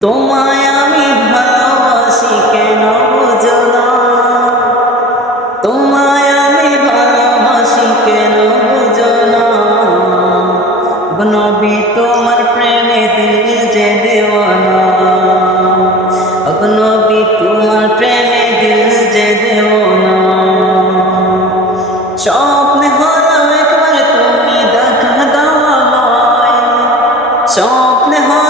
তোমায় আমি ভালোবাসি কেন বুঝো না তোমায় আমি ভালোবাসি কেন বুঝো না নবী তোমার প্রেমে দিল যে দেওয়ানা। নবী তোমার প্রেমে দিল যে দেওয়ানা। স্বপ্নে হলো একবার তুমি দেখা দাও স্বপ্নে হলো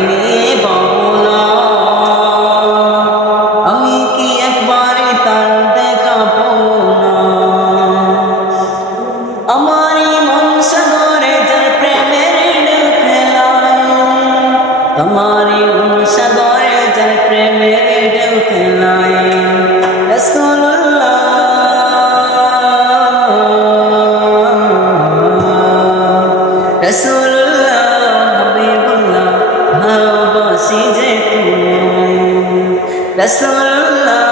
নিয়ে ভাবনা আমি কি একবার তার যে তুমি। রসুল্লাহ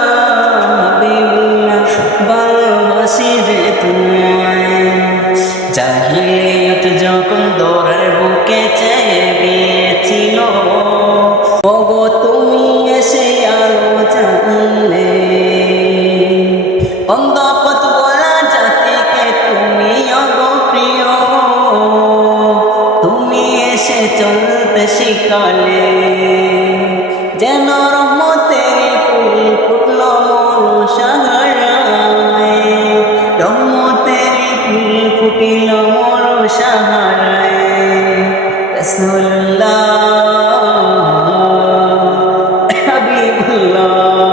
হাবিবুল্লাহ ভালোবাসি যে তোমায় জাহিলিয়ত যখন দৌড়ের বুকে চেয়ে গিয়েছিল ওগো তুমি এসে আলো জানলে অন্ধপথ বলা জাতিকে তুমি অগো প্রিয়। তুমি এসে চলতে শিখালে। যেন রহমতের ফুল ফুটল মন সাহারায়। রহমতের ফুল ফুটিল মন সাহারায়। রসুল্লাহ হাবিবুল্লাহ